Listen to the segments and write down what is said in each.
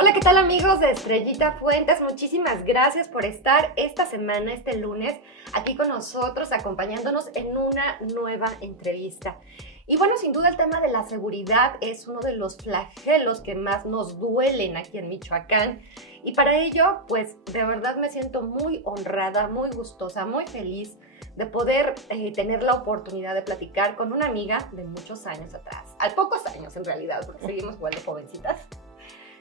Hola, ¿qué tal amigos de Estrellita Fuentes? Muchísimas gracias por estar esta semana, este lunes, aquí con nosotros, acompañándonos en una nueva entrevista. Y bueno, sin duda el tema de la seguridad es uno de los flagelos que más nos duelen aquí en Michoacán. Y para ello, pues de verdad me siento muy honrada, muy gustosa, muy feliz de poder tener la oportunidad de platicar con una amiga de muchos años atrás. A pocos años en realidad, porque seguimos igual de jovencitas.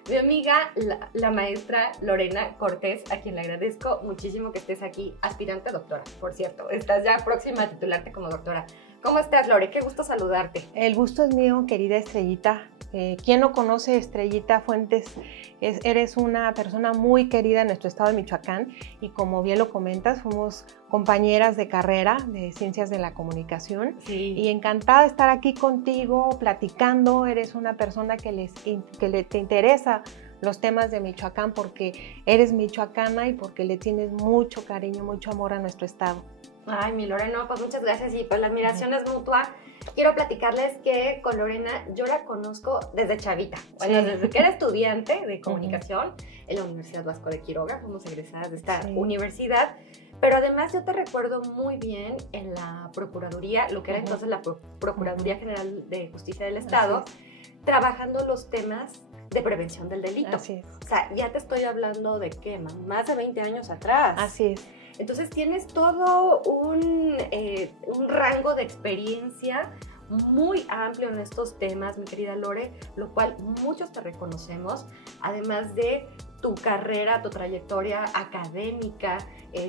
Mi amiga, la maestra Lorena Cortés, a quien le agradezco muchísimo que estés aquí, aspirante a doctora, por cierto. Estás ya próxima a titularte como doctora. ¿Cómo estás, Lore? Qué gusto saludarte. El gusto es mío, querida Estrellita. ¿Quién no conoce Estrellita Fuentes? Eres una persona muy querida en nuestro estado de Michoacán y como bien lo comentas, fuimos compañeras de carrera de Ciencias de la Comunicación. Sí. Y encantada de estar aquí contigo, platicando. Eres una persona que te interesa los temas de Michoacán porque eres michoacana y porque le tienes mucho cariño, mucho amor a nuestro estado. Ay, mi Lorena, pues muchas gracias y pues la admiración es mutua. Quiero platicarles que con Lorena yo la conozco desde chavita. Bueno, desde que era estudiante de comunicación en la Universidad Vasco de Quiroga, fuimos egresadas de esta universidad. Pero además yo te recuerdo muy bien en la Procuraduría, lo que era entonces la Procuraduría General de Justicia del Estado, trabajando los temas de prevención del delito. Así es. O sea, ya te estoy hablando de ¿qué? Más de 20 años atrás. Así es. Entonces tienes todo un rango de experiencia muy amplio en estos temas, mi querida Lore, lo cual muchos te reconocemos, además de tu carrera, tu trayectoria académica,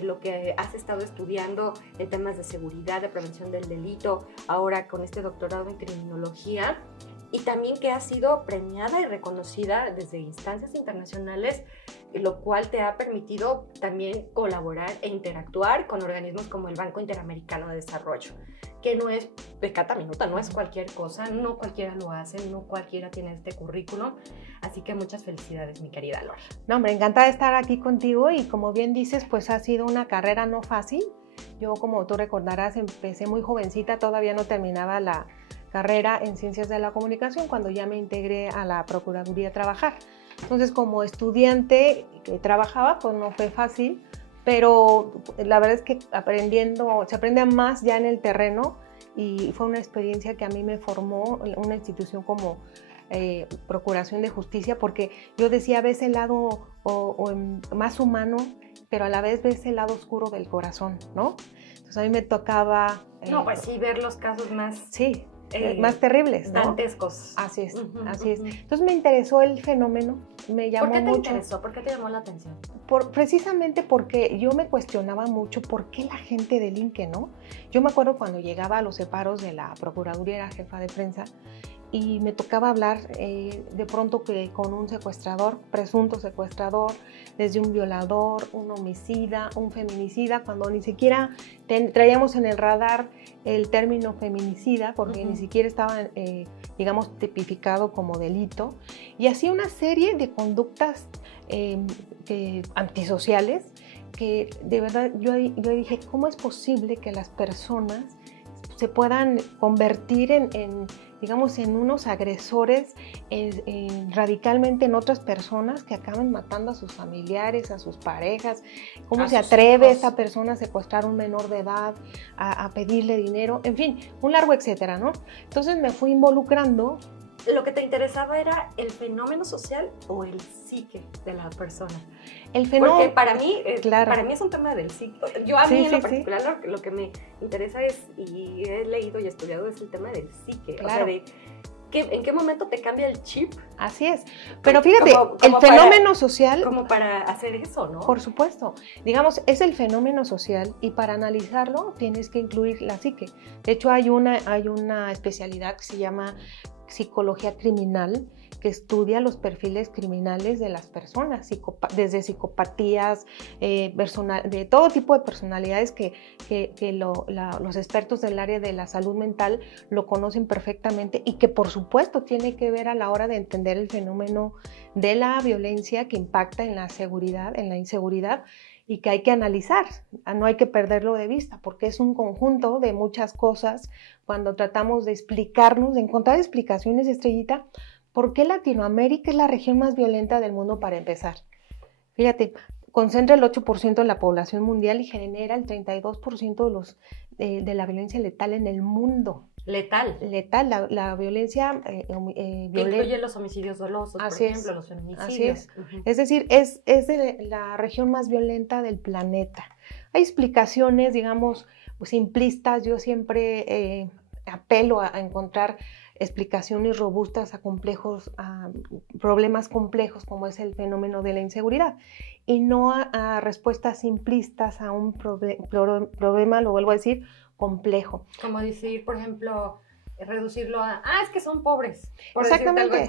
lo que has estado estudiando en temas de seguridad, de prevención del delito, ahora con este doctorado en criminología, y también que has sido premiada y reconocida desde instancias internacionales, lo cual te ha permitido también colaborar e interactuar con organismos como el Banco Interamericano de Desarrollo, que no es pecata minuta, no es cualquier cosa, no cualquiera lo hace, no cualquiera tiene este currículum, así que muchas felicidades, mi querida Lore. No, hombre, encantada de estar aquí contigo y como bien dices, pues ha sido una carrera no fácil. Yo, como tú recordarás, empecé muy jovencita, todavía no terminaba la carrera en Ciencias de la Comunicación cuando ya me integré a la Procuraduría a trabajar. Entonces, como estudiante que trabajaba, pues no fue fácil, pero la verdad es que se aprende más ya en el terreno y fue una experiencia que a mí me formó una institución como Procuración de Justicia, porque yo decía, ves el lado más humano, pero a la vez ves el lado oscuro del corazón, ¿no? Entonces a mí me tocaba... no, pues sí, ver los casos más... Sí. Más terribles, ¿no? Dantescos. Así es, así es. Entonces me interesó el fenómeno, me llamó mucho. ¿Por qué te interesó? ¿Por qué te llamó la atención? Precisamente porque yo me cuestionaba mucho por qué la gente delinque, ¿no? Yo me acuerdo cuando llegaba a los separos de la Procuraduría, era jefa de prensa, y me tocaba hablar de pronto que con un secuestrador, presunto secuestrador, desde un violador, un homicida, un feminicida, cuando ni siquiera traíamos en el radar el término feminicida, porque ni siquiera estaba, digamos, tipificado como delito, y así una serie de conductas antisociales que de verdad yo dije, ¿cómo es posible que las personas se puedan convertir digamos, en unos agresores radicalmente en otras personas que acaban matando a sus familiares, a sus parejas? ¿Cómo se atreve esta persona a secuestrar a un menor de edad, a pedirle dinero? En fin, un largo etcétera, ¿no? Entonces me fui involucrando. ¿Lo que te interesaba era el fenómeno social o el psique de la persona? El fenómeno. Porque para mí, claro, para mí es un tema del psique. Yo a mí en lo particular lo que me interesa es, y he leído y estudiado, es el tema del psique. Claro. O sea, ¿en qué momento te cambia el chip? Así es. Pero fíjate, el fenómeno social... Como para hacer eso, ¿no? Por supuesto. Digamos, es el fenómeno social y para analizarlo tienes que incluir la psique. De hecho, hay una especialidad que se llama psicología criminal, que estudia los perfiles criminales de las personas, desde psicopatías, de todo tipo de personalidades que los expertos del área de la salud mental lo conocen perfectamente y que por supuesto tiene que ver a la hora de entender el fenómeno de la violencia que impacta en la seguridad, en la inseguridad, y que hay que analizar, no hay que perderlo de vista, porque es un conjunto de muchas cosas cuando tratamos de explicarnos, de encontrar explicaciones, Estrellita, ¿Por qué Latinoamérica es la región más violenta del mundo para empezar? Fíjate, concentra el 8% de la población mundial y genera el 32% de la violencia letal en el mundo. Letal. Letal, la violencia que incluye los homicidios dolosos, por ejemplo, los feminicidios. Así es. Es decir, es de la región más violenta del planeta. Hay explicaciones, digamos, simplistas. Yo siempre apelo a encontrar explicaciones robustas a problemas complejos como es el fenómeno de la inseguridad y no a respuestas simplistas a un problema, lo vuelvo a decir, complejo. Como decir, por ejemplo, reducirlo a, es que son pobres. Exactamente.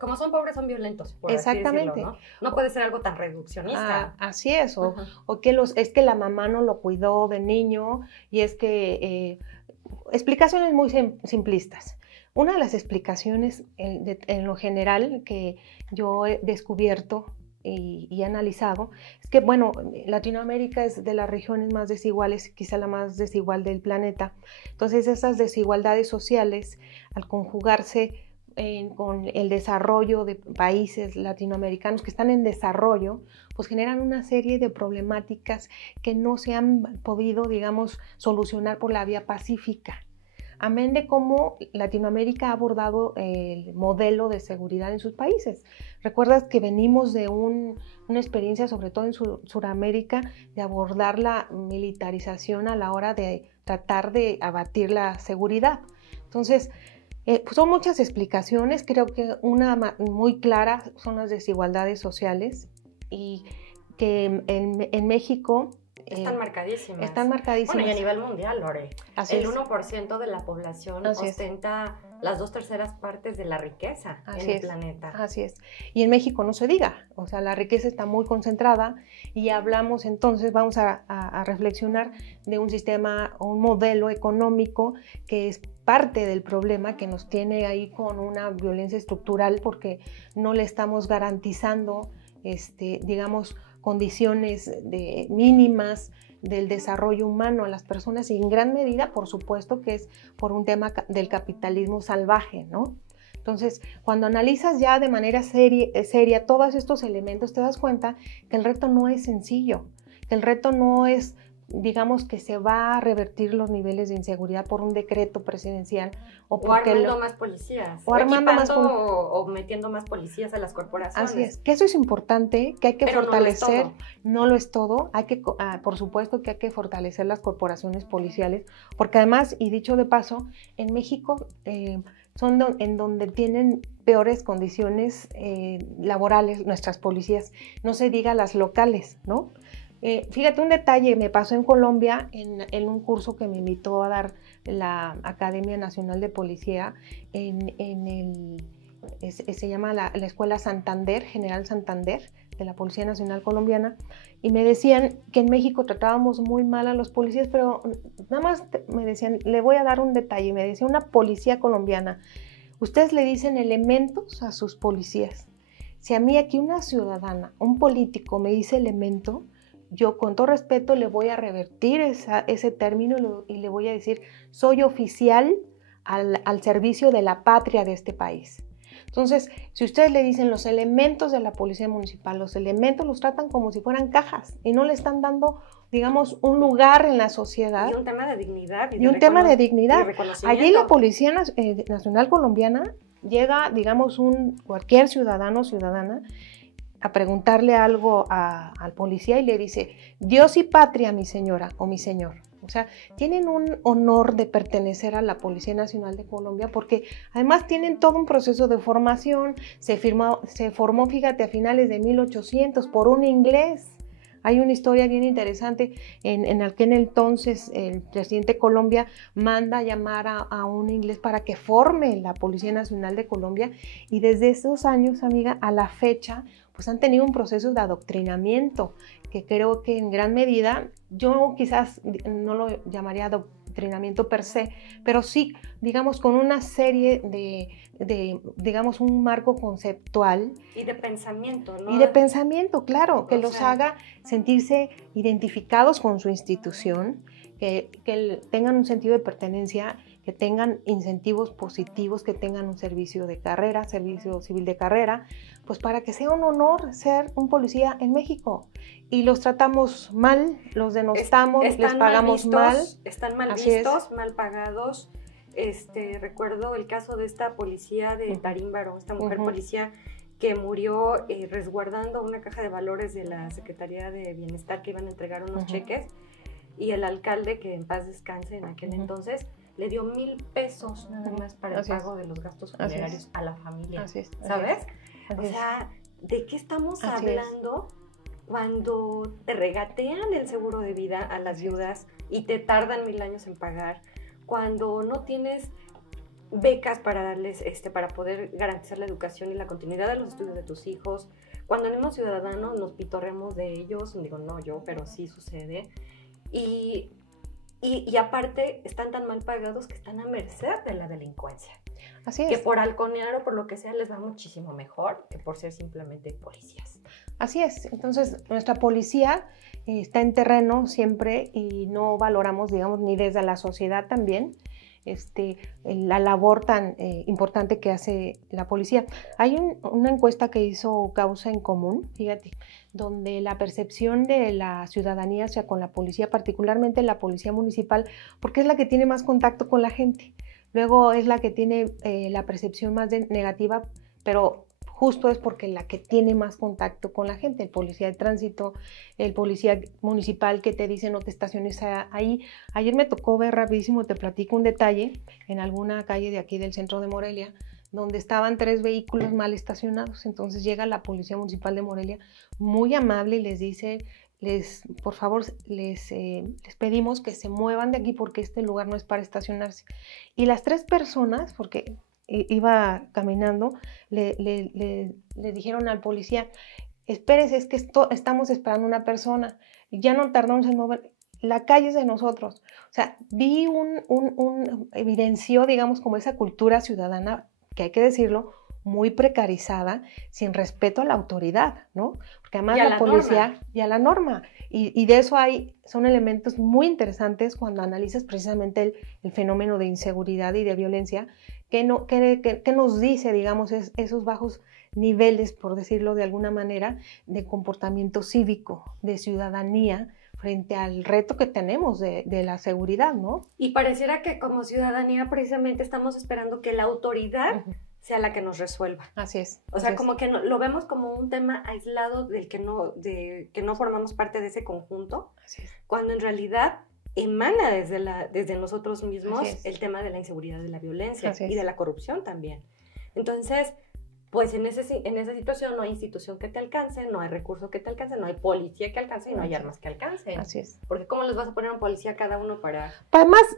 Como son pobres, son violentos. Exactamente. Así decirlo, ¿no? No puede ser algo tan reduccionista. Así es. O que es que la mamá no lo cuidó de niño y es que explicaciones muy simplistas. Una de las explicaciones en lo general que yo he descubierto y analizado es que, bueno, Latinoamérica es de las regiones más desiguales, quizá la más desigual del planeta. Entonces, esas desigualdades sociales, al conjugarse con el desarrollo de países latinoamericanos que están en desarrollo, pues generan una serie de problemáticas que no se han podido, digamos, solucionar por la vía pacífica. Amén de cómo Latinoamérica ha abordado el modelo de seguridad en sus países. Recuerdas que venimos de una experiencia, sobre todo en Sudamérica, de abordar la militarización a la hora de tratar de abatir la seguridad. Entonces, pues son muchas explicaciones. Creo que una muy clara son las desigualdades sociales y que en México están marcadísimas. Están marcadísimas. Bueno, y a nivel mundial, Lore. Así el es. 1% de la población ostenta las 2/3 partes de la riqueza en el planeta. Así es. Y en México no se diga. O sea, la riqueza está muy concentrada y hablamos entonces, vamos a reflexionar de un sistema, un modelo económico que es parte del problema que nos tiene ahí con una violencia estructural porque no le estamos garantizando, digamos, condiciones mínimas del desarrollo humano a las personas y en gran medida, por supuesto, que es por un tema del capitalismo salvaje, ¿no? Entonces, cuando analizas ya de manera seria todos estos elementos, te das cuenta que el reto no es sencillo, que el reto no es, digamos, que se va a revertir los niveles de inseguridad por un decreto presidencial o armando más policías o metiendo más policías a las corporaciones. Así es, que eso es importante, que hay que fortalecer, no lo es todo, hay que, por supuesto que hay que fortalecer las corporaciones policiales, porque además, y dicho de paso, en México son en donde tienen peores condiciones laborales nuestras policías, no se diga las locales, ¿no? Fíjate, un detalle me pasó en Colombia en un curso que me invitó a dar la Academia Nacional de Policía se llama la Escuela Santander, General Santander, de la Policía Nacional Colombiana, y me decían que en México tratábamos muy mal a los policías, pero nada más me decían, le voy a dar un detalle, me decía una policía colombiana, ustedes le dicen elementos a sus policías. Si a mí aquí una ciudadana, un político me dice elemento, yo con todo respeto le voy a revertir ese término y le voy a decir, soy oficial al servicio de la patria de este país. Entonces, si ustedes le dicen los elementos de la policía municipal, los elementos los tratan como si fueran cajas y no le están dando, digamos, un lugar en la sociedad. Y un tema de dignidad. Y un tema de dignidad. Allí la Policía Nacional Colombiana llega, digamos, cualquier ciudadano o ciudadana a preguntarle algo al policía y le dice, Dios y patria, mi señora o mi señor. O sea, tienen un honor de pertenecer a la Policía Nacional de Colombia porque además tienen todo un proceso de formación. Se formó, fíjate, a finales de 1800 por un inglés. Hay una historia bien interesante en aquel entonces el presidente de Colombia manda a llamar a un inglés para que forme la Policía Nacional de Colombia y desde esos años, amiga, a la fecha, pues han tenido un proceso de adoctrinamiento que creo que en gran medida, yo quizás no lo llamaría adoctrinamiento per se, pero sí, digamos, con una serie digamos, un marco conceptual. Y de pensamiento, ¿no? Y de pensamiento, claro, que los haga sentirse identificados con su institución, que tengan un sentido de pertenencia que tengan incentivos positivos, que tengan un servicio de carrera, servicio civil de carrera, pues para que sea un honor ser un policía en México. Y los tratamos mal, los denostamos, les pagamos mal. Están mal vistos, mal pagados. Recuerdo el caso de esta policía de Tarímbaro, esta mujer policía que murió resguardando una caja de valores de la Secretaría de Bienestar, que iban a entregar unos cheques, y el alcalde, que en paz descanse en aquel entonces, le dio 1,000 pesos nada más para el pago de los gastos funerarios a la familia, ¿sabes? O sea, ¿de qué estamos hablando cuando te regatean el seguro de vida a las viudas y te tardan 1000 años en pagar? Cuando no tienes becas para darles, para poder garantizar la educación y la continuidad de los estudios de tus hijos, cuando en Hemos Ciudadano nos pitorreamos de ellos, digo, no yo, pero sí sucede, y aparte están tan mal pagados que están a merced de la delincuencia. Así es. Que por halconear o por lo que sea les va muchísimo mejor que por ser simplemente policías. Así es. Entonces, nuestra policía está en terreno siempre y no valoramos, digamos, ni desde la sociedad también, la labor tan importante que hace la policía. Hay una encuesta que hizo Causa en Común, fíjate, donde la percepción de la ciudadanía hacia con la policía, particularmente la policía municipal, porque es la que tiene más contacto con la gente. Luego es la que tiene la percepción más negativa, pero justo es porque la que tiene más contacto con la gente, el policía de tránsito, el policía municipal que te dice no te estaciones ahí. Ayer me tocó ver rapidísimo, te platico un detalle, en alguna calle de aquí del centro de Morelia, donde estaban 3 vehículos mal estacionados. Entonces llega la policía municipal de Morelia, muy amable, y les dice, por favor, les pedimos que se muevan de aquí porque este lugar no es para estacionarse. Y las 3 personas, porque iba caminando, le dijeron al policía, espérese, es que estamos esperando una persona, ya no tardamos en mover, la calle es de nosotros. O sea, vi evidenció, digamos, como esa cultura ciudadana, que hay que decirlo, muy precarizada, sin respeto a la autoridad, ¿no? Porque además la policía norma. Y a la norma. Y de eso son elementos muy interesantes cuando analizas precisamente el fenómeno de inseguridad y de violencia, que nos dice, digamos, esos bajos niveles, por decirlo de alguna manera, de comportamiento cívico, de ciudadanía, frente al reto que tenemos de la seguridad, ¿no? Y pareciera que como ciudadanía precisamente estamos esperando que la autoridad sea la que nos resuelva. Así es. O sea, como que lo vemos como un tema aislado del que no formamos parte de ese conjunto. Así es. Cuando en realidad emana desde nosotros mismos el tema de la inseguridad, de la violencia y de la corrupción también. Entonces, pues en esa situación no hay institución que te alcance, no hay recurso que te alcance, no hay policía que alcance y no hay armas que alcancen. Así es. Porque ¿cómo les vas a poner a un policía a cada uno para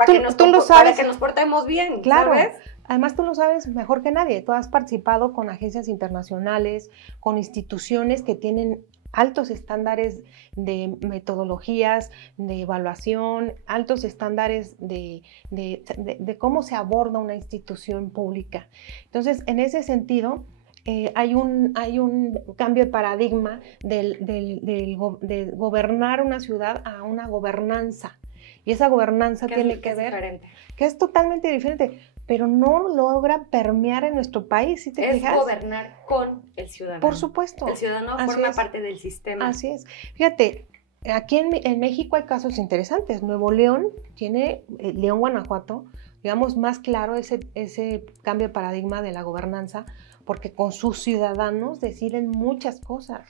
que nos portemos bien? Claro. ¿Sabes? Además tú lo sabes mejor que nadie. Tú has participado con agencias internacionales, con instituciones que tienen altos estándares de metodologías, de evaluación, altos estándares de cómo se aborda una institución pública. Entonces, en ese sentido, hay un cambio de paradigma de gobernar una ciudad a una gobernanza. Y esa gobernanza tiene que ver, diferente. Que es totalmente diferente, pero no logra permear en nuestro país, ¿sí te fijas? Es gobernar con el ciudadano. Por supuesto. El ciudadano forma parte del sistema. Así es. Fíjate, aquí en México hay casos interesantes. Nuevo León tiene, León, Guanajuato, digamos, más claro ese cambio de paradigma de la gobernanza, porque con sus ciudadanos deciden muchas cosas,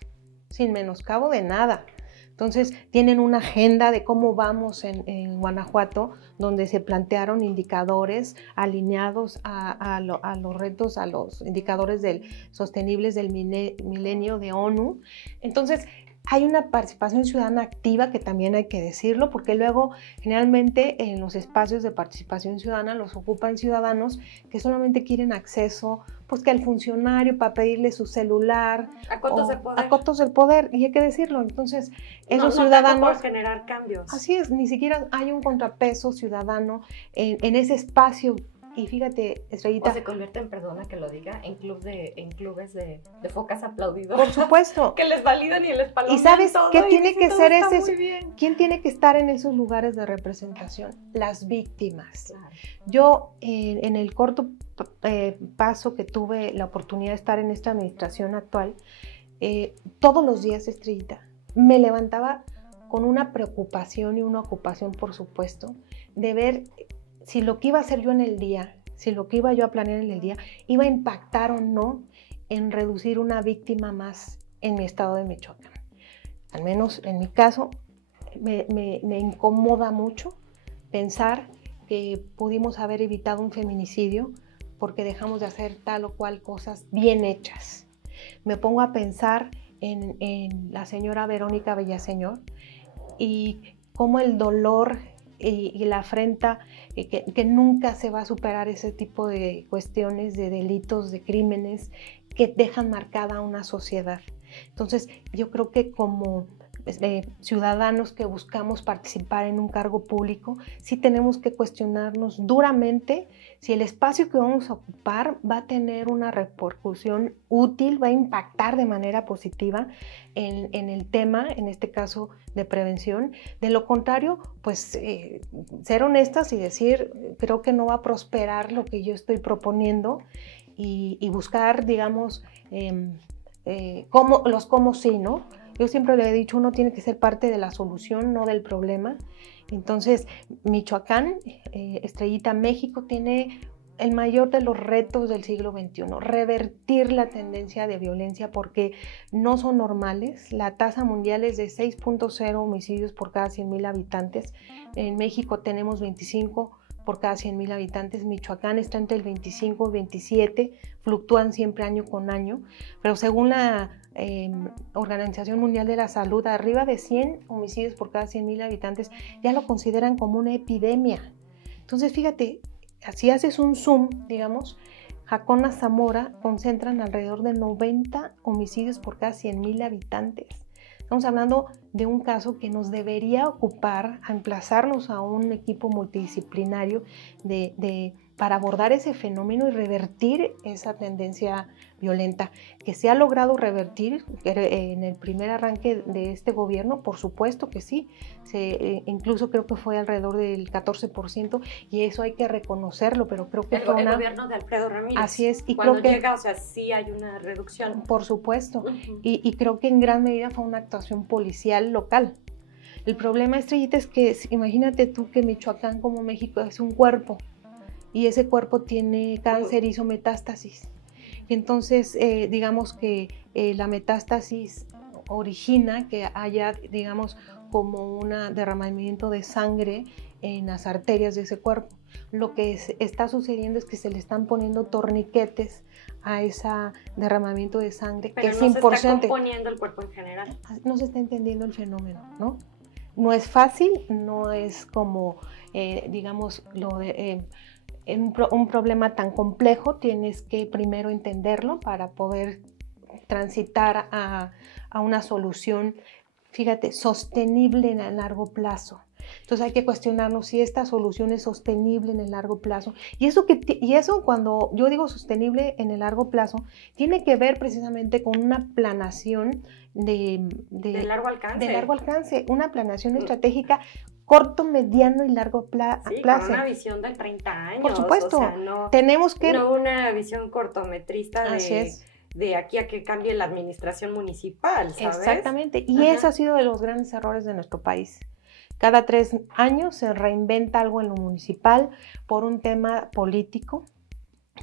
sin menoscabo de nada. Entonces, tienen una agenda de cómo vamos en Guanajuato, donde se plantearon indicadores alineados a los retos, a los indicadores sostenibles del milenio de ONU. Entonces, hay una participación ciudadana activa, que también hay que decirlo, porque luego generalmente en los espacios de participación ciudadana los ocupan ciudadanos que solamente quieren acceso, pues que al funcionario para pedirle su celular. A cotos del poder. A cotos del poder, y hay que decirlo. Entonces, esos no ciudadanos... por generar cambios. Así es, ni siquiera hay un contrapeso ciudadano en ese espacio Y fíjate, O Estrellita, se convierten, perdona que lo diga, en clubes de focas aplaudidoras. por supuesto. Que les validan y les palomean ¿Y sabes todo, qué y tiene dicen, que todo ser está ese? muy bien. ¿Quién tiene que estar en esos lugares de representación? Las víctimas. Claro. Yo, en el corto paso que tuve la oportunidad de estar en esta administración actual, todos los días, Estrellita, me levantaba con una preocupación y una ocupación, por supuesto, de ver si lo que iba a hacer yo en el día, si lo que iba yo a planear en el día, iba a impactar o no en reducir una víctima más en mi estado de Michoacán. Al menos en mi caso, me incomoda mucho pensar que pudimos haber evitado un feminicidio porque dejamos de hacer tal o cual cosas bien hechas. Me pongo a pensar en la señora Verónica Villaseñor y cómo el dolor y la afrenta, que nunca se va a superar ese tipo de cuestiones, de delitos, de crímenes que dejan marcada a una sociedad. Entonces, yo creo que como ciudadanos que buscamos participar en un cargo público, sí tenemos que cuestionarnos duramente si el espacio que vamos a ocupar va a tener una repercusión útil, va a impactar de manera positiva en el tema, en este caso de prevención. De lo contrario, pues ser honestas y decir, creo que no va a prosperar lo que yo estoy proponiendo y buscar, digamos, cómo sí, ¿no? Yo siempre le he dicho, uno tiene que ser parte de la solución, no del problema. Entonces, Michoacán, Estrellita, México, tiene el mayor de los retos del siglo XXI, revertir la tendencia de violencia porque no son normales. La tasa mundial es de 6.0 homicidios por cada 100,000 habitantes. En México tenemos 25 por cada 100,000 habitantes. Michoacán está entre el 25 y 27, fluctúan siempre año con año, pero según la Organización Mundial de la Salud, arriba de 100 homicidios por cada 100,000 habitantes ya lo consideran como una epidemia. Entonces, fíjate, si haces un zoom, digamos, Jacona, Zamora concentran alrededor de 90 homicidios por cada 100,000 habitantes. Estamos hablando de un caso que nos debería ocupar, a emplazarnos a un equipo multidisciplinario para abordar ese fenómeno y revertir esa tendencia violenta, que se ha logrado revertir en el primer arranque de este gobierno, por supuesto que sí, incluso creo que fue alrededor del 14% y eso hay que reconocerlo, pero creo que el gobierno de Alfredo Ramírez. Así es. Y cuando llega, o sea, sí hay una reducción. Por supuesto, y creo que en gran medida fue una actuación policial local. El problema, Estrellita, es que imagínate tú que Michoacán como México es un cuerpo y ese cuerpo tiene cáncer, hizo metástasis. Y entonces, digamos que la metástasis origina que haya, digamos, como un derramamiento de sangre en las arterias de ese cuerpo. Lo que está sucediendo es que se le están poniendo torniquetes a ese derramamiento de sangre, pero que es no importante. se está componiendo el cuerpo en general. No se está entendiendo el fenómeno, ¿no? No es fácil, no es como, digamos, un problema tan complejo, tienes que primero entenderlo para poder transitar a una solución, fíjate, sostenible en el largo plazo. Entonces hay que cuestionarnos si esta solución es sostenible en el largo plazo. Y eso cuando yo digo sostenible en el largo plazo, tiene que ver precisamente con una planeación de largo alcance. De largo alcance, una planeación estratégica corto, mediano y largo plazo. Sí, con una visión de 30 años. Por supuesto, o sea, no una visión cortometrista de aquí a que cambie la administración municipal, ¿sabes? Exactamente, y ese ha sido de los grandes errores de nuestro país. Cada 3 años se reinventa algo en lo municipal por un tema político.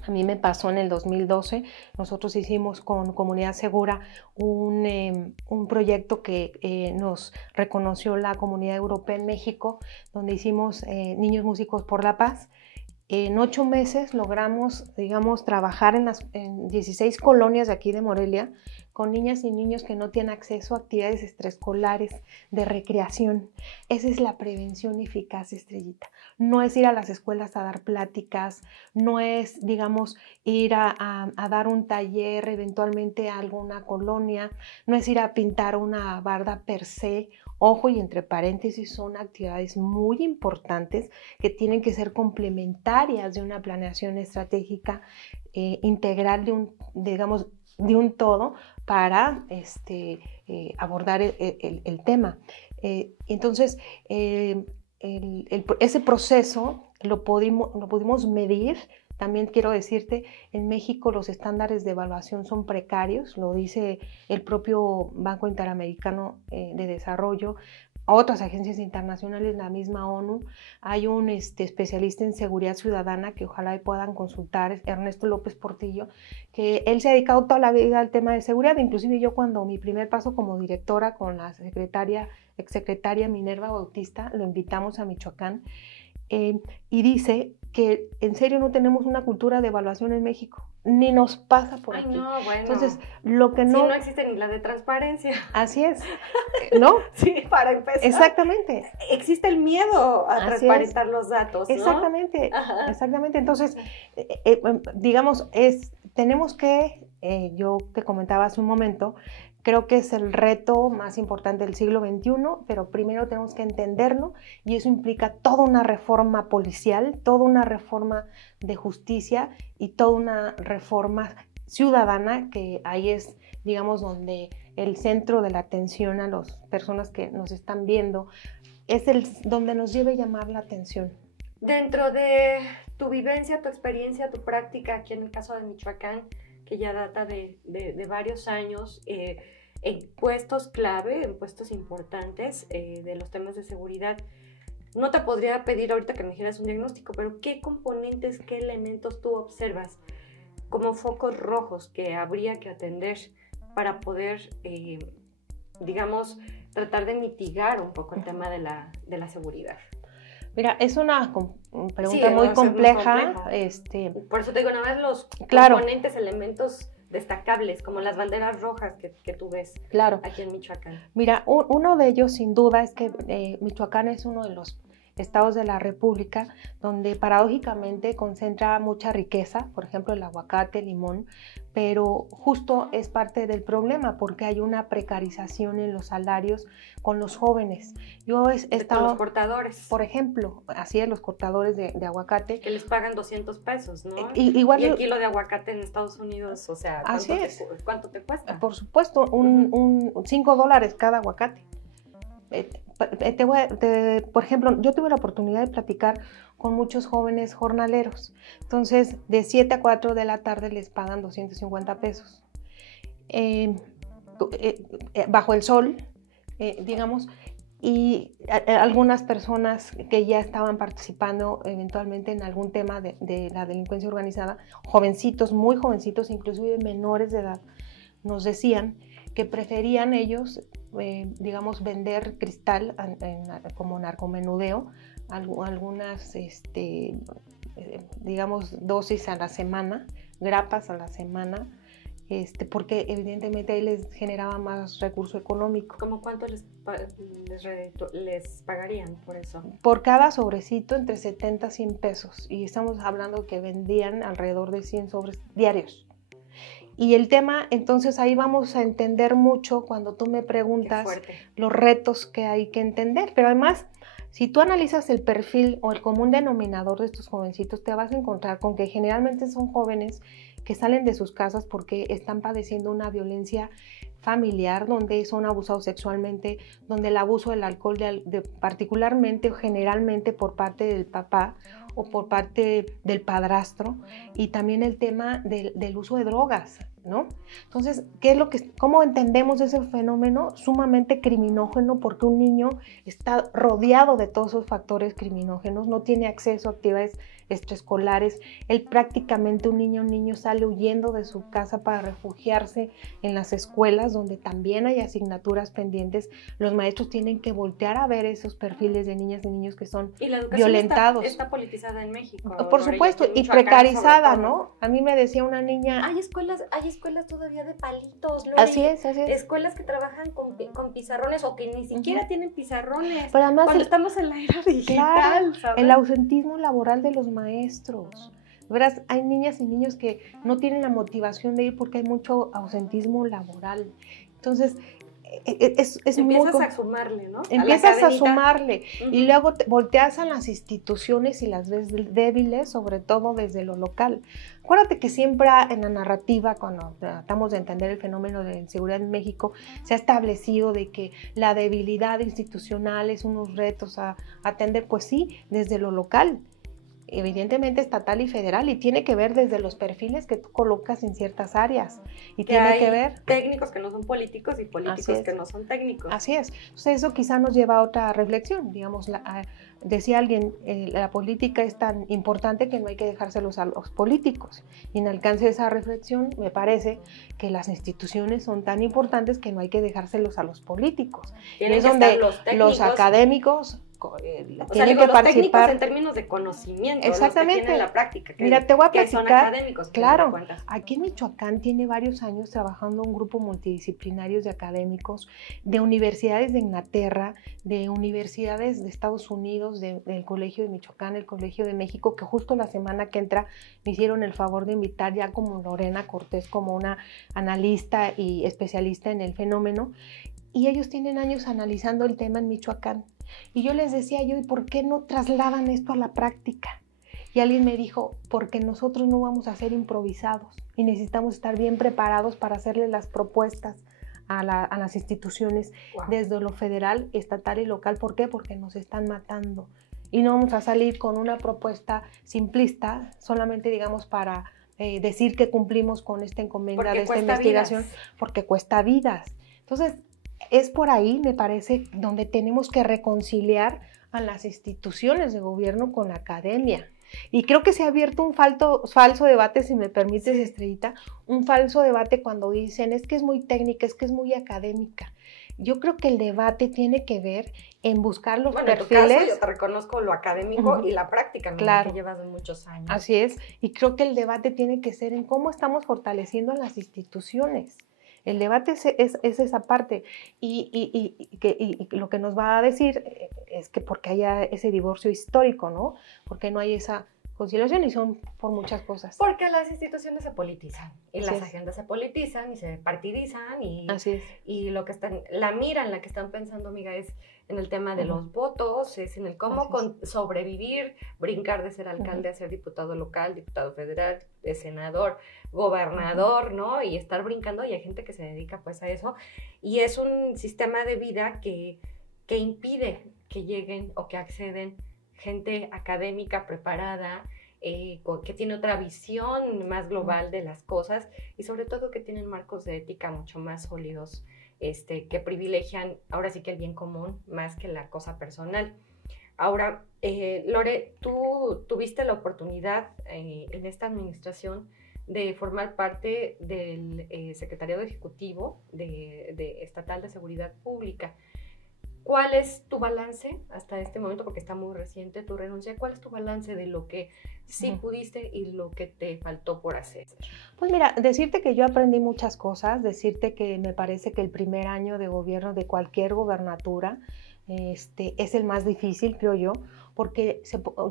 A mí me pasó en el 2012, nosotros hicimos con Comunidad Segura un proyecto que nos reconoció la Comunidad Europea en México, donde hicimos Niños Músicos por la Paz. En 8 meses logramos, digamos, trabajar en 16 colonias de aquí de Morelia con niñas y niños que no tienen acceso a actividades extraescolares de recreación. Esa es la prevención eficaz, Estrellita. No es ir a las escuelas a dar pláticas, no es, digamos, ir a dar un taller eventualmente a alguna colonia, no es ir a pintar una barda per se. Ojo, y entre paréntesis, son actividades muy importantes que tienen que ser complementarias de una planeación estratégica integral de un todo para abordar el tema. Entonces, ese proceso lo pudimos medir. También quiero decirte, en México los estándares de evaluación son precarios, lo dice el propio Banco Interamericano de Desarrollo, otras agencias internacionales, la misma ONU. Hay un especialista en seguridad ciudadana que ojalá puedan consultar, Ernesto López Portillo, que él se ha dedicado toda la vida al tema de seguridad. Inclusive yo, cuando mi primer paso como directora con la exsecretaria Minerva Bautista, lo invitamos a Michoacán, y dice que en serio no tenemos una cultura de evaluación en México, ni nos pasa por aquí. No, bueno. Entonces, lo que no... Sí, no existe ni la de transparencia. Así es, ¿no? Sí, para empezar. Exactamente. Existe el miedo a transparentar los datos, ¿no? Exactamente, exactamente. Entonces, digamos, tenemos que, yo te comentaba hace un momento, creo que es el reto más importante del siglo XXI, pero primero tenemos que entenderlo, y eso implica toda una reforma policial, toda una reforma de justicia y toda una reforma ciudadana, que ahí es, digamos, donde el centro de la atención a las personas que nos están viendo, es donde nos debe llamar la atención. Dentro de tu vivencia, tu experiencia, tu práctica aquí en el caso de Michoacán, que ya data de varios años, en puestos clave, en puestos importantes de los temas de seguridad, no te podría pedir ahorita que me dijeras un diagnóstico, pero ¿qué componentes, qué elementos tú observas como focos rojos que habría que atender para poder, digamos, tratar de mitigar un poco el tema de la seguridad? Mira, es una pregunta muy compleja. Por eso te digo, nada más los componentes, elementos destacables, como las banderas rojas que tú ves aquí en Michoacán. Mira, uno de ellos sin duda es que Michoacán es uno de los estados de la República donde paradójicamente concentra mucha riqueza, por ejemplo el aguacate, el limón, pero justo es parte del problema porque hay una precarización en los salarios con los jóvenes. Yo he estado, con los cortadores, por ejemplo, así es, los cortadores de aguacate, que les pagan 200 pesos, ¿no? Y el kilo de aguacate en Estados Unidos, o sea, ¿cuánto te cuesta? Por supuesto, $5 cada aguacate. Por ejemplo, yo tuve la oportunidad de platicar con muchos jóvenes jornaleros. Entonces, de 7 a 4 de la tarde les pagan 250 pesos. Bajo el sol, digamos, y algunas personas que ya estaban participando eventualmente en algún tema de la delincuencia organizada, jovencitos, muy jovencitos, inclusive menores de edad, nos decían que preferían ellos, digamos, vender cristal como narcomenudeo, algunas, digamos, dosis a la semana, grapas a la semana, porque evidentemente ahí les generaba más recurso económico. ¿Cómo cuánto les pagarían por eso? Por cada sobrecito entre 70 a 100 pesos, y estamos hablando que vendían alrededor de 100 sobres diarios. Y el tema, entonces ahí vamos a entender mucho cuando tú me preguntas los retos que hay que entender. Pero además, si tú analizas el perfil o el común denominador de estos jovencitos, te vas a encontrar con que generalmente son jóvenes que salen de sus casas porque están padeciendo una violencia familiar, donde son abusados sexualmente, donde el abuso del alcohol, particularmente o generalmente por parte del papá o por parte del padrastro, y también el tema del uso de drogas, ¿no? Entonces, ¿cómo entendemos ese fenómeno sumamente criminógeno? Porque un niño está rodeado de todos esos factores criminógenos, no tiene acceso a actividades extraescolares. Él prácticamente, un niño sale huyendo de su casa para refugiarse en las escuelas donde también hay asignaturas pendientes. Los maestros tienen que voltear a ver esos perfiles de niñas y niños que son violentados. Está politizada en México. Por supuesto, y precarizada, ¿no? A mí me decía una niña... Hay escuelas escuelas todavía de palitos, Lore. Así es, así es. Escuelas que trabajan con pizarrones o que ni siquiera tienen pizarrones. Pero además cuando estamos en la era digital, ¿sabes? El ausentismo laboral de los maestros. Verás, hay niñas y niños que no tienen la motivación de ir porque hay mucho ausentismo laboral. Entonces, empiezas a sumarle, ¿no? Empiezas a sumarle y luego volteas a las instituciones y las ves débiles, sobre todo desde lo local. Acuérdate que siempre en la narrativa, cuando tratamos de entender el fenómeno de inseguridad en México, se ha establecido de que la debilidad institucional es unos retos a atender, pues sí, desde lo local, evidentemente estatal y federal, y tiene que ver desde los perfiles que tú colocas en ciertas áreas. Y que tiene hay que ver técnicos que no son políticos y políticos que no son técnicos. Así es. Entonces eso quizá nos lleva a otra reflexión. Digamos, decía alguien, la política es tan importante que no hay que dejárselos a los políticos. Y en alcance de esa reflexión, me parece que las instituciones son tan importantes que no hay que dejárselos a los políticos. Y es donde los académicos tienen que participar. Técnicos en términos de conocimiento. Exactamente. Los que tienen la práctica. Mira, te voy a platicar. Son académicos. Claro. Aquí en Michoacán tiene varios años trabajando un grupo multidisciplinario de académicos de universidades de Inglaterra, de universidades de Estados Unidos, del Colegio de Michoacán, el Colegio de México, que justo la semana que entra me hicieron el favor de invitar ya como Lorena Cortés, como una analista y especialista en el fenómeno. Y ellos tienen años analizando el tema en Michoacán. Y yo les decía ¿y por qué no trasladan esto a la práctica? Y alguien me dijo, porque nosotros no vamos a ser improvisados y necesitamos estar bien preparados para hacerle las propuestas a las instituciones desde lo federal, estatal y local. ¿Por qué? Porque nos están matando. Y no vamos a salir con una propuesta simplista, solamente digamos para decir que cumplimos con esta encomienda de esta investigación, porque cuesta vidas. Entonces, es por ahí, me parece, donde tenemos que reconciliar a las instituciones de gobierno con la academia. Y creo que se ha abierto un falso debate, si me permites, Estrellita, un falso debate cuando dicen, es que es muy técnica, es que es muy académica. Yo creo que el debate tiene que ver en buscar los perfiles. En tu caso yo te reconozco lo académico y la práctica, claro, que llevas muchos años. Así es, y creo que el debate tiene que ser en cómo estamos fortaleciendo a las instituciones. El debate es esa parte y lo que nos va a decir es que porque haya ese divorcio histórico, ¿no? Porque no hay esa conciliación y son por muchas cosas. Porque las instituciones se politizan y las agendas se politizan y se partidizan y, y lo que están, la mira en la que están pensando, amiga, es en el tema de los votos, es en el cómo sobrevivir, brincar de ser alcalde a ser diputado local, diputado federal, senador, gobernador, ¿no? Y estar brincando, y hay gente que se dedica pues a eso, y es un sistema de vida que impide que lleguen o que acceden gente académica preparada, que tiene otra visión más global de las cosas y sobre todo que tienen marcos de ética mucho más sólidos, que privilegian ahora sí que el bien común más que la cosa personal. Ahora, Lore, tú tuviste la oportunidad en esta administración de formar parte del Secretariado Ejecutivo Estatal de Seguridad Pública. ¿Cuál es tu balance hasta este momento? Porque está muy reciente tu renuncia. ¿Cuál es tu balance de lo que sí pudiste y lo que te faltó por hacer? Pues mira, decirte que yo aprendí muchas cosas, decirte que me parece que el primer año de gobierno de cualquier gobernatura es el más difícil, creo yo, porque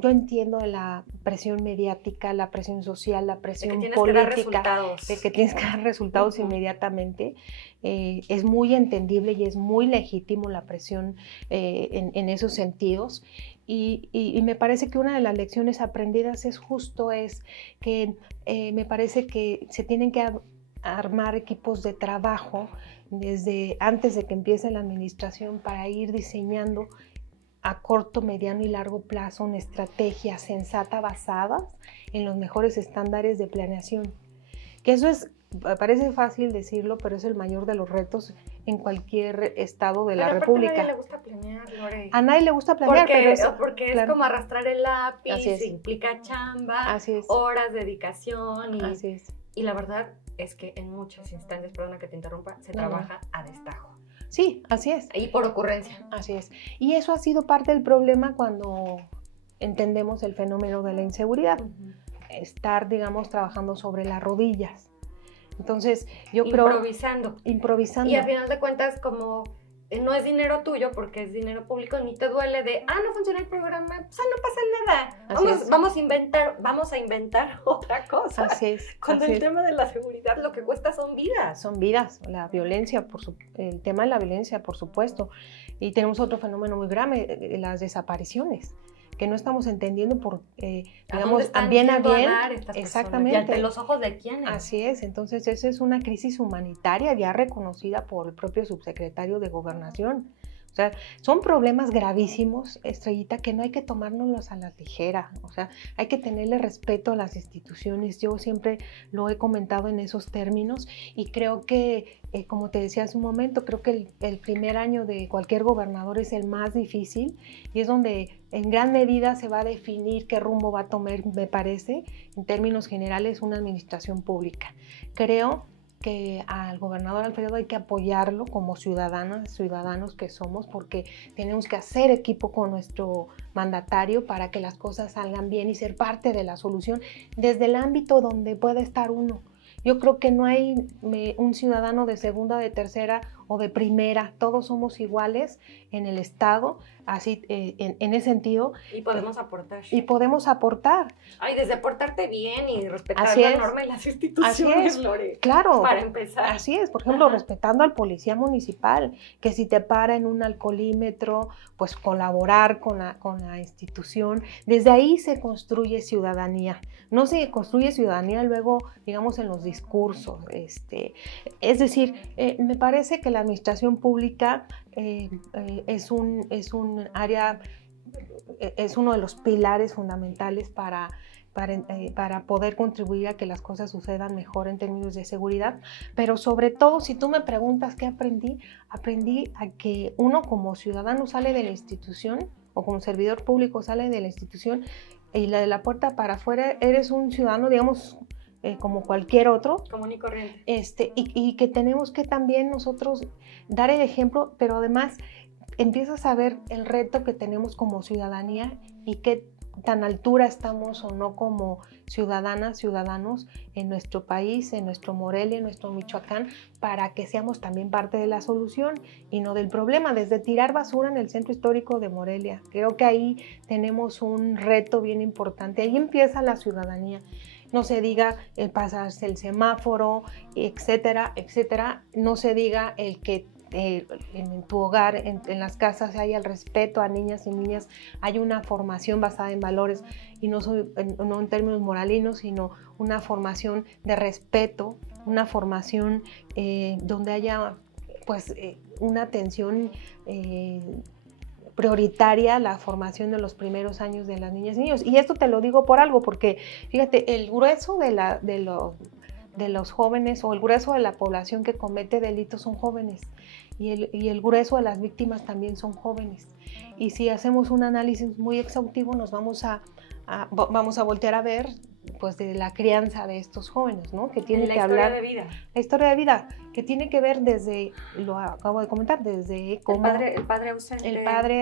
yo entiendo la presión mediática, la presión social, la presión política, de que tienes que dar resultados inmediatamente. Es muy entendible y es muy legítimo la presión en esos sentidos. Y me parece que una de las lecciones aprendidas es que me parece que se tienen que armar equipos de trabajo desde antes de que empiece la administración para ir diseñando a corto, mediano y largo plazo una estrategia sensata basada en los mejores estándares de planeación. Que eso parece fácil decirlo, pero es el mayor de los retos en cualquier estado de la República. A nadie le gusta planear, Lore. A nadie le gusta planear, porque es como arrastrar el lápiz, implica chamba, horas de dedicación y la verdad es que en muchas instancias, perdona que te interrumpa, se trabaja a destajo. Sí, así es. Y por ocurrencia. Así es. Y eso ha sido parte del problema cuando entendemos el fenómeno de la inseguridad. Estar, digamos, trabajando sobre las rodillas. Entonces, yo creo... Improvisando. Y a final de cuentas, como no es dinero tuyo porque es dinero público, ni te duele de, no funciona el programa, pues no pasa nada. Vamos a inventar otra cosa. Así es. Cuando el tema de la seguridad lo que cuesta son vidas. Son vidas, la violencia, el tema de la violencia, por supuesto. Y tenemos otro fenómeno muy grave, las desapariciones, que no estamos entendiendo digamos, bien a bien. Exactamente. ¿Y ante los ojos de quiénes? Así es. Entonces, esa es una crisis humanitaria ya reconocida por el propio subsecretario de Gobernación. O sea, son problemas gravísimos, Estrellita, que no hay que tomárnoslos a la ligera. O sea, hay que tenerle respeto a las instituciones. Yo siempre lo he comentado en esos términos y creo que, como te decía hace un momento, creo que el primer año de cualquier gobernador es el más difícil y es donde en gran medida se va a definir qué rumbo va a tomar, me parece, en términos generales, una administración pública. Creo que al gobernador Alfredo hay que apoyarlo como ciudadanos que somos, porque tenemos que hacer equipo con nuestro mandatario para que las cosas salgan bien y ser parte de la solución desde el ámbito donde pueda estar uno. Yo creo que no hay un ciudadano de segunda, de tercera o de primera, todos somos iguales en el Estado, así en ese sentido. Y podemos aportar. Desde portarte bien y respetar la norma y las instituciones, Lore. Claro. Para empezar. Así es, por ejemplo, respetando al policía municipal, que si te para en un alcoholímetro, pues colaborar con la institución. Desde ahí se construye ciudadanía. No se construye ciudadanía luego, digamos, en los discursos. Es decir, me parece que la administración pública es un área, es uno de los pilares fundamentales para poder contribuir a que las cosas sucedan mejor en términos de seguridad, pero sobre todo, si tú me preguntas qué aprendí a que uno como ciudadano sale de la institución o como servidor público sale de la institución y de la puerta para afuera eres un ciudadano, digamos, como cualquier otro. Común y corriente. Y que tenemos que también nosotros dar el ejemplo, pero además empiezas a ver el reto que tenemos como ciudadanía y qué tan altura estamos o no como ciudadanos en nuestro país, en nuestro Morelia, en nuestro Michoacán, para que seamos también parte de la solución y no del problema, desde tirar basura en el centro histórico de Morelia. Creo que ahí tenemos un reto bien importante, ahí empieza la ciudadanía. No se diga el pasarse el semáforo, etcétera, etcétera. No se diga el que en tu hogar, en las casas haya el respeto a niñas y niñas, hay una formación basada en valores y no en términos moralinos, sino una formación de respeto, una formación donde haya pues una atención prioritaria, la formación de los primeros años de las niñas y niños. Y esto te lo digo por algo, porque fíjate, el grueso de los jóvenes o el grueso de la población que comete delitos son jóvenes y el grueso de las víctimas también son jóvenes. Y si hacemos un análisis muy exhaustivo nos vamos a voltear a ver pues de la crianza de estos jóvenes, ¿no? Que tiene que hablar de vida. La historia de vida, que tiene que ver desde, lo acabo de comentar, desde cómo el padre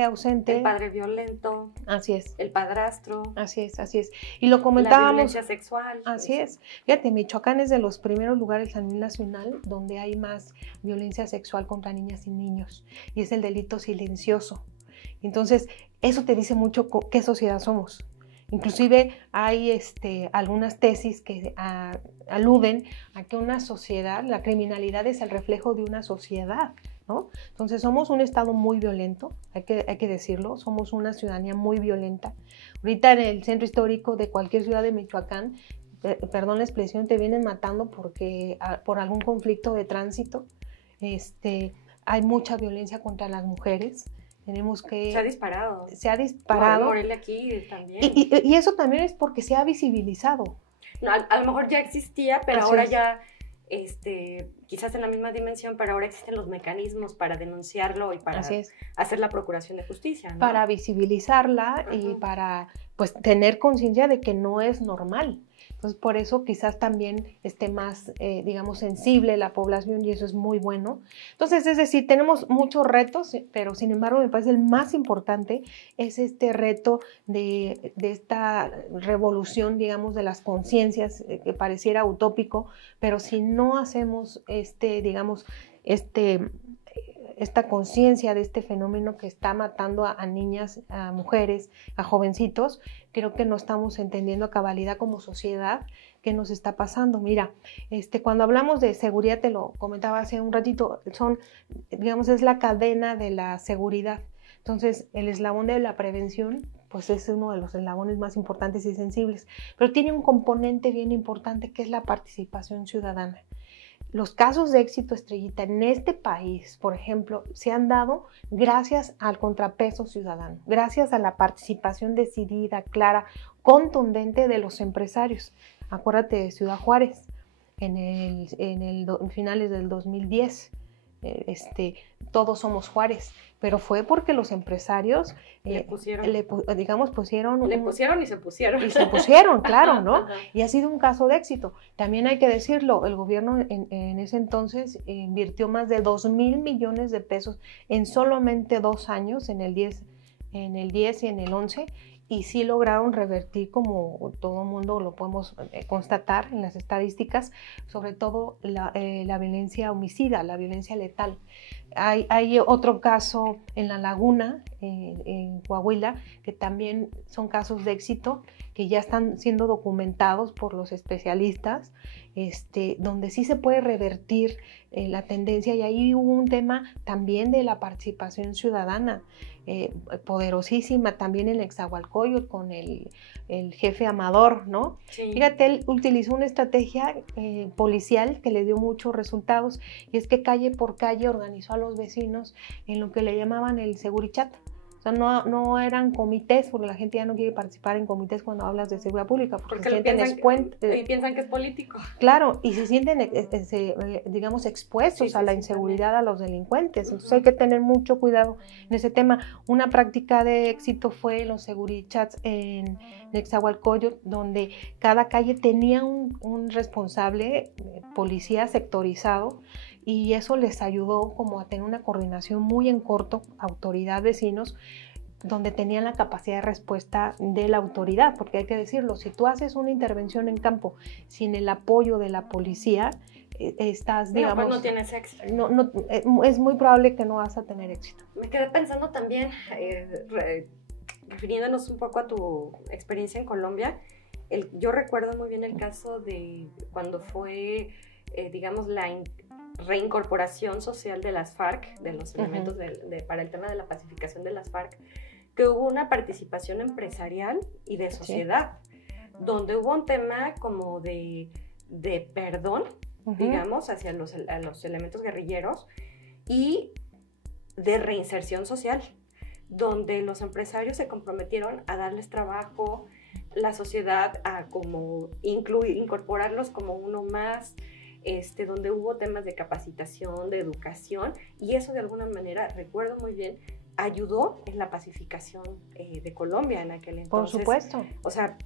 ausente, el padre violento, así es, el padrastro, así es, y lo comentábamos, la violencia sexual, así es. Fíjate, Michoacán es de los primeros lugares a nivel nacional donde hay más violencia sexual contra niñas y niños, y es el delito silencioso. Entonces, eso te dice mucho qué sociedad somos. Inclusive hay algunas tesis que aluden a que una sociedad, la criminalidad es el reflejo de una sociedad, ¿no? Entonces somos un estado muy violento, hay que decirlo, somos una ciudadanía muy violenta. Ahorita en el centro histórico de cualquier ciudad de Michoacán, perdón la expresión, te vienen matando por algún conflicto de tránsito. Hay mucha violencia contra las mujeres. Se ha disparado. Morelia aquí también. Y eso también es porque se ha visibilizado. No, a lo mejor ya existía, pero ahora ya, quizás en la misma dimensión, pero ahora existen los mecanismos para denunciarlo y para hacer la procuración de justicia, ¿no? Para visibilizarla y para pues tener conciencia de que no es normal. Entonces, por eso quizás también esté más, digamos, sensible la población y eso es muy bueno. Entonces, es decir, tenemos muchos retos, pero sin embargo, me parece el más importante es este reto de esta revolución, digamos, de las conciencias, que pareciera utópico, pero si no hacemos digamos, esta conciencia de este fenómeno que está matando a niñas, a mujeres, a jovencitos, creo que no estamos entendiendo a cabalidad como sociedad qué nos está pasando. Mira, cuando hablamos de seguridad, te lo comentaba hace un ratito, digamos, es la cadena de la seguridad. Entonces, el eslabón de la prevención, pues es uno de los eslabones más importantes y sensibles, pero tiene un componente bien importante que es la participación ciudadana. Los casos de éxito, Estrellita, en este país, por ejemplo, se han dado gracias al contrapeso ciudadano, gracias a la participación decidida, clara, contundente de los empresarios. Acuérdate de Ciudad Juárez, en finales del 2010. Todos somos Juárez, pero fue porque los empresarios le pusieron y se pusieron. Y se pusieron, claro, ¿no? Y ha sido un caso de éxito. También hay que decirlo, el gobierno en ese entonces invirtió más de 2,000 millones de pesos en solamente 2 años, en el 10 y en el 11, y sí lograron revertir, como todo el mundo lo podemos constatar en las estadísticas, sobre todo la violencia homicida, la violencia letal. Hay otro caso en La Laguna, en Coahuila, que también son casos de éxito que ya están siendo documentados por los especialistas, donde sí se puede revertir la tendencia, y ahí hubo un tema también de la participación ciudadana, poderosísima, también en Nezahualcóyotl con el jefe Amador, ¿no? Sí. Fíjate, él utilizó una estrategia policial que le dio muchos resultados, y es que calle por calle organizó a los vecinos en lo que le llamaban el Segurichat. O sea, no eran comités, porque la gente ya no quiere participar en comités cuando hablas de seguridad pública, porque se sienten piensan que es político. Claro, y se sienten, digamos, expuestos a la inseguridad, a los delincuentes. Entonces hay que tener mucho cuidado en ese tema. Una práctica de éxito fue los segurichats en Nezahualcóyotl, donde cada calle tenía un responsable, policía sectorizado, y eso les ayudó como a tener una coordinación muy en corto, autoridad, vecinos, donde tenían la capacidad de respuesta de la autoridad, porque hay que decirlo, si tú haces una intervención en campo sin el apoyo de la policía, estás, digamos... pues no tienes éxito. Es muy probable que no vas a tener éxito. Me quedé pensando también, refiriéndonos un poco a tu experiencia en Colombia, yo recuerdo muy bien el caso de cuando fue, digamos, la reincorporación social de las FARC, de los elementos para el tema de la pacificación de las FARC, que hubo una participación empresarial y de sociedad, donde hubo un tema como de perdón, digamos, hacia los elementos guerrilleros, y de reinserción social, donde los empresarios se comprometieron a darles trabajo, la sociedad a como incorporarlos como uno más, donde hubo temas de capacitación, de educación, y eso de alguna manera, recuerdo muy bien, ayudó en la pacificación de Colombia en aquel entonces. Por supuesto. O sea,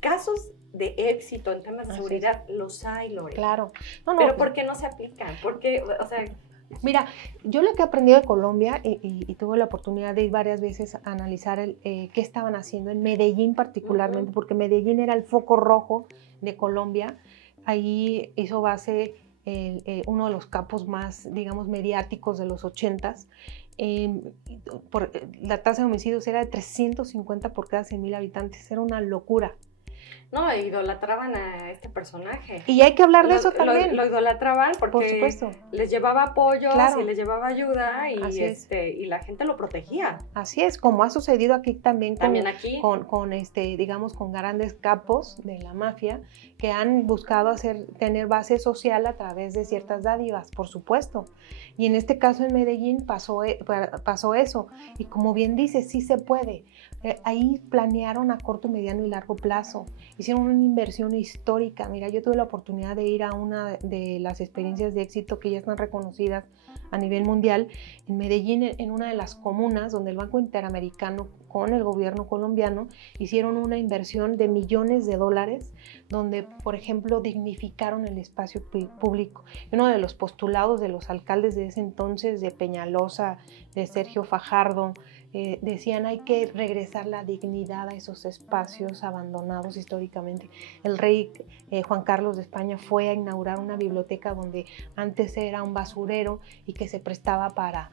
casos de éxito en temas de seguridad los hay, Lore. Claro. Pero ¿por qué no se aplican? Porque, o sea... Mira, yo lo que he aprendido de Colombia, y tuve la oportunidad de ir varias veces a analizar qué estaban haciendo en Medellín particularmente, porque Medellín era el foco rojo de Colombia. Ahí hizo base uno de los capos más, digamos, mediáticos de los 80s. La tasa de homicidios era de 350 por cada 100,000 habitantes, era una locura. No, idolatraban a este personaje. Y hay que hablar de eso también. Lo idolatraban porque por supuesto, les llevaba apoyos, claro, y les llevaba ayuda, y la gente lo protegía. Así es, como ha sucedido aquí también aquí. Digamos, con grandes capos de la mafia que han buscado tener base social a través de ciertas dádivas, por supuesto. Y en este caso en Medellín pasó eso. Y como bien dices, sí se puede. Ahí planearon a corto, mediano y largo plazo. Hicieron una inversión histórica. Mira, yo tuve la oportunidad de ir a una de las experiencias de éxito que ya están reconocidas a nivel mundial. En Medellín, en una de las comunas donde el Banco Interamericano con el gobierno colombiano hicieron una inversión de millones de dólares, donde, por ejemplo, dignificaron el espacio público. Uno de los postulados de los alcaldes de ese entonces, de Peñalosa, de Sergio Fajardo, decían hay que regresar la dignidad a esos espacios abandonados históricamente. El rey Juan Carlos de España fue a inaugurar una biblioteca donde antes era un basurero y que se prestaba para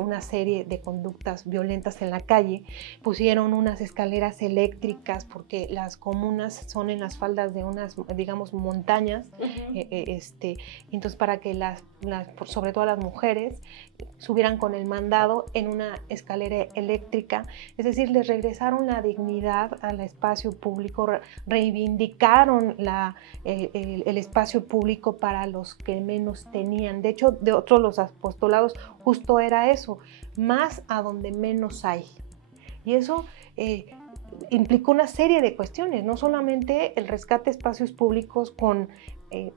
una serie de conductas violentas en la calle. Pusieron unas escaleras eléctricas porque las comunas son en las faldas de unas, digamos, montañas, entonces para que sobre todo las mujeres subieran con el mandado en una escalera eléctrica, es decir, les regresaron la dignidad al espacio público, reivindicaron el espacio público para los que menos tenían. De hecho, de otros los apostolados justo era eso, más a donde menos hay. Y eso implicó una serie de cuestiones, no solamente el rescate de espacios públicos con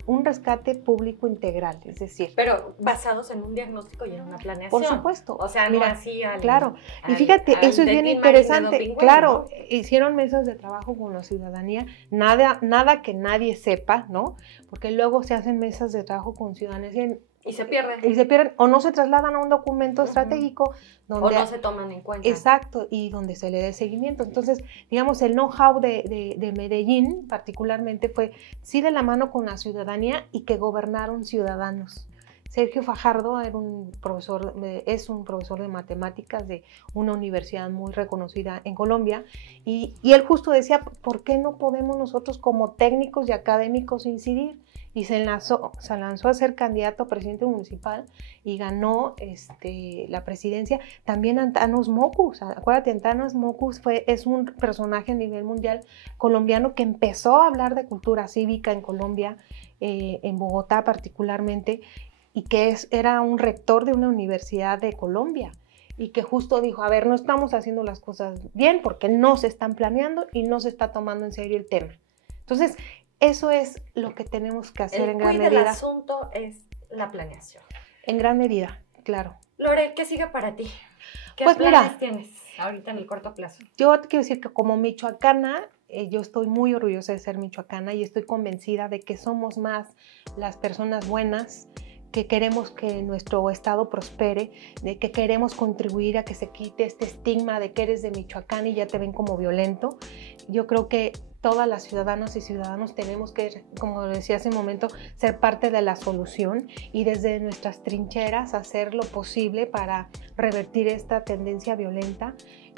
un rescate público integral, es decir... Pero basados en un diagnóstico y en una planeación. Por supuesto. O sea, no así al... Claro, y fíjate, eso es bien interesante. Claro, hicieron mesas de trabajo con la ciudadanía, nada que nadie sepa, ¿no? Porque luego se hacen mesas de trabajo con ciudadanía y se pierden. Y se pierden, o no se trasladan a un documento estratégico. Donde, o no se toman en cuenta. Exacto, y donde se le dé seguimiento. Entonces, digamos, el know-how de Medellín particularmente fue, sí, de la mano con la ciudadanía y que gobernaron ciudadanos. Sergio Fajardo es un profesor de matemáticas de una universidad muy reconocida en Colombia, y él justo decía, ¿por qué no podemos nosotros como técnicos y académicos incidir? Y se lanzó a ser candidato a presidente municipal y ganó la presidencia. También Antanas Mockus, acuérdate, Antanas Mockus es un personaje a nivel mundial colombiano que empezó a hablar de cultura cívica en Colombia, en Bogotá particularmente, y que era un rector de una universidad de Colombia, y que justo dijo, a ver, no estamos haciendo las cosas bien porque no se están planeando y no se está tomando en serio el tema. Entonces, eso es lo que tenemos que hacer en gran medida. El asunto es la planeación. En gran medida, claro. Lore, ¿qué sigue para ti? ¿Qué pues planes tienes ahorita en el corto plazo? Yo te quiero decir que como michoacana, yo estoy muy orgullosa de ser michoacana y estoy convencida de que somos más las personas buenas, que queremos que nuestro estado prospere, de que queremos contribuir a que se quite este estigma de que eres de Michoacán y ya te ven como violento. Yo creo que todas las ciudadanas y ciudadanos tenemos que, como decía hace un momento, ser parte de la solución y desde nuestras trincheras hacer lo posible para revertir esta tendencia violenta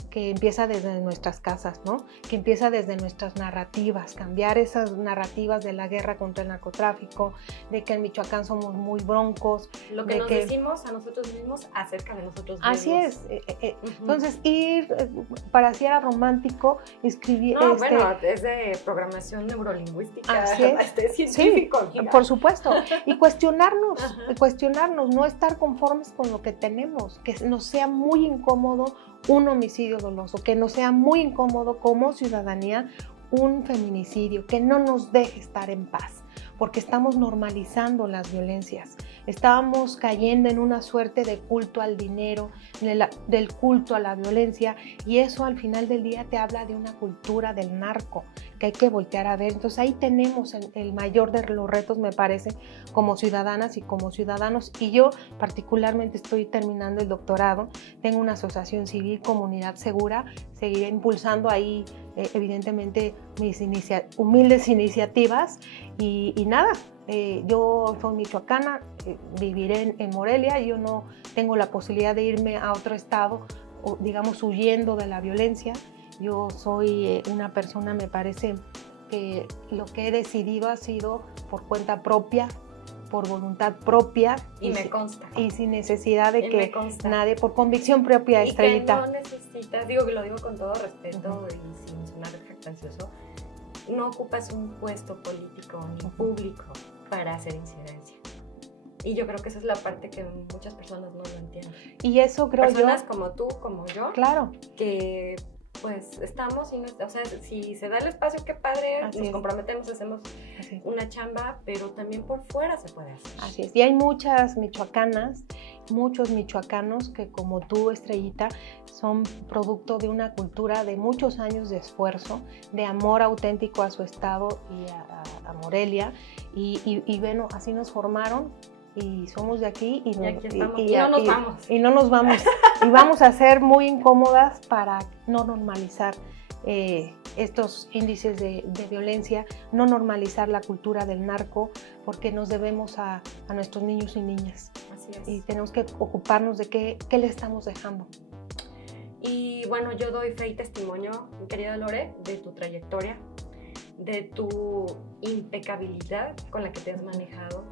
que empieza desde nuestras casas, ¿no? Que empieza desde nuestras narrativas, cambiar esas narrativas de la guerra contra el narcotráfico, de que en Michoacán somos muy broncos. Lo que nos decimos a nosotros mismos acerca de nosotros mismos. Así es. Entonces, para si era romántico, escribir... No, bueno, es de programación neurolingüística, científico. Sí, por supuesto. Y cuestionarnos, no estar conformes con lo que tenemos, que nos sea muy incómodo un homicidio doloso, que nos sea muy incómodo como ciudadanía un feminicidio, que no nos deje estar en paz, porque estamos normalizando las violencias, estamos cayendo en una suerte de culto al dinero, del culto a la violencia, y eso al final del día te habla de una cultura del narco que hay que voltear a ver. Entonces ahí tenemos el mayor de los retos, me parece, como ciudadanas y como ciudadanos, y yo particularmente estoy terminando el doctorado, tengo una asociación civil, Comunidad Segura, seguiré impulsando ahí evidentemente mis humildes iniciativas y nada, yo soy michoacana, viviré en Morelia, yo no tengo la posibilidad de irme a otro estado, digamos, huyendo de la violencia. Yo soy una persona, me parece que lo que he decidido ha sido por cuenta propia, por voluntad propia y me consta. Y sin necesidad de que nadie, por convicción propia, Estrellita. Y que no necesitas, digo que lo digo con todo respeto y sin sonar jactancioso, no ocupas un puesto político ni público para hacer incidencia. Y yo creo que esa es la parte que muchas personas no lo entienden. Y eso creo personas como tú, como yo, claro, que pues estamos, o sea, si se da el espacio, qué padre, Así nos es. comprometemos, hacemos Así es. una chamba, pero también por fuera se puede hacer. Así es. Y hay muchas michoacanas, muchos michoacanos que como tú, Estrellita, son producto de una cultura de muchos años de esfuerzo, de amor auténtico a su estado y a Morelia. Y bueno, así nos formaron y somos de aquí Y aquí estamos, y no nos vamos. Y no nos vamos. Y vamos a ser muy incómodas para no normalizar estos índices de violencia, no normalizar la cultura del narco, porque nos debemos a nuestros niños y niñas. Así es. Y tenemos que ocuparnos de qué le estamos dejando. Y bueno, yo doy fe y testimonio, mi querida Lore, de tu trayectoria, de tu impecabilidad con la que te has manejado.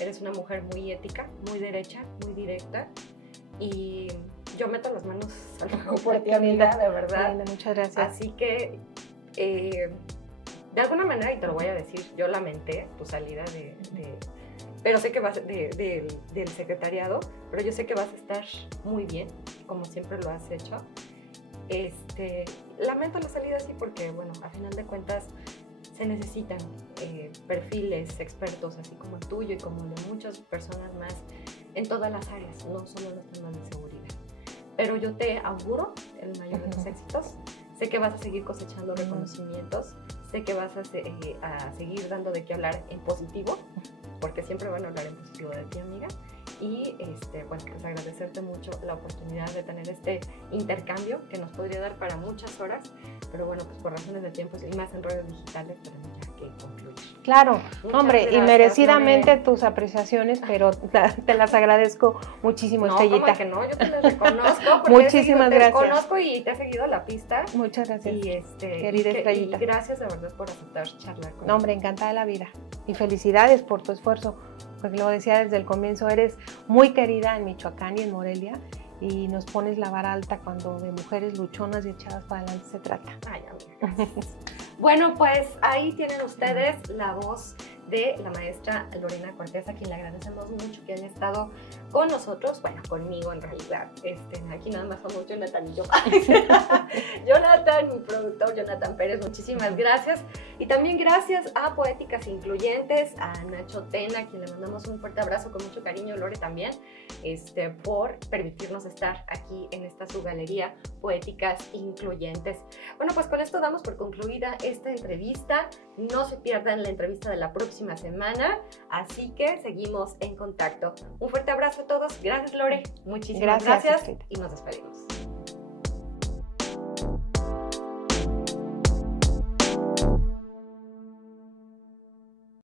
Eres una mujer muy ética, muy derecha, muy directa, y yo meto las manos al fuego por ti, amiga, de verdad. Linda, muchas gracias. Así que, de alguna manera, y te lo voy a decir, yo lamenté tu salida pero sé que vas del secretariado, pero yo sé que vas a estar muy bien, como siempre lo has hecho. Lamento la salida así porque, bueno, a final de cuentas se necesitan perfiles expertos así como el tuyo y como el de muchas personas más en todas las áreas, no solo en los temas de seguridad. Pero yo te auguro el mayor de los éxitos. Sé que vas a seguir cosechando reconocimientos, sé que vas a seguir dando de qué hablar en positivo, porque siempre van a hablar en positivo de ti, amiga. Y bueno, pues agradecerte mucho la oportunidad de tener este intercambio que nos podría dar para muchas horas, pero bueno, pues por razones de tiempo y más en redes digitales tenemos ya que concluir. Claro, Muchas hombre, gracias, y merecidamente Lore. tus apreciaciones, pero te las agradezco muchísimo, No, Estrellita. como que no, yo te las reconozco. Porque Muchísimas te gracias. conozco y te he seguido la pista. Muchas gracias. Y, Querida Estrellita. Y gracias de verdad por aceptar charlar conmigo. No, hombre, encantada de la vida. Y felicidades por tu esfuerzo, porque lo decía desde el comienzo, eres muy querida en Michoacán y en Morelia, y nos pones la vara alta cuando de mujeres luchonas y echadas para adelante se trata. Ay, amiga, gracias. Bueno, pues ahí tienen ustedes la voz de la maestra Lorena Cortés, a quien le agradecemos mucho que haya estado con nosotros, bueno, conmigo en realidad. Aquí nada más somos Jonathan y yo. Jonathan, mi productor, Jonathan Pérez, muchísimas gracias. Y también gracias a Poéticas Incluyentes, a Nacho Tena, a quien le mandamos un fuerte abrazo con mucho cariño, Lore también, por permitirnos estar aquí en esta su galería Poéticas Incluyentes. Bueno, pues con esto damos por concluida esta entrevista. No se pierdan la entrevista de la próxima semana, así que seguimos en contacto. Un fuerte abrazo a todos. Gracias, Lore. Muchísimas gracias y nos despedimos.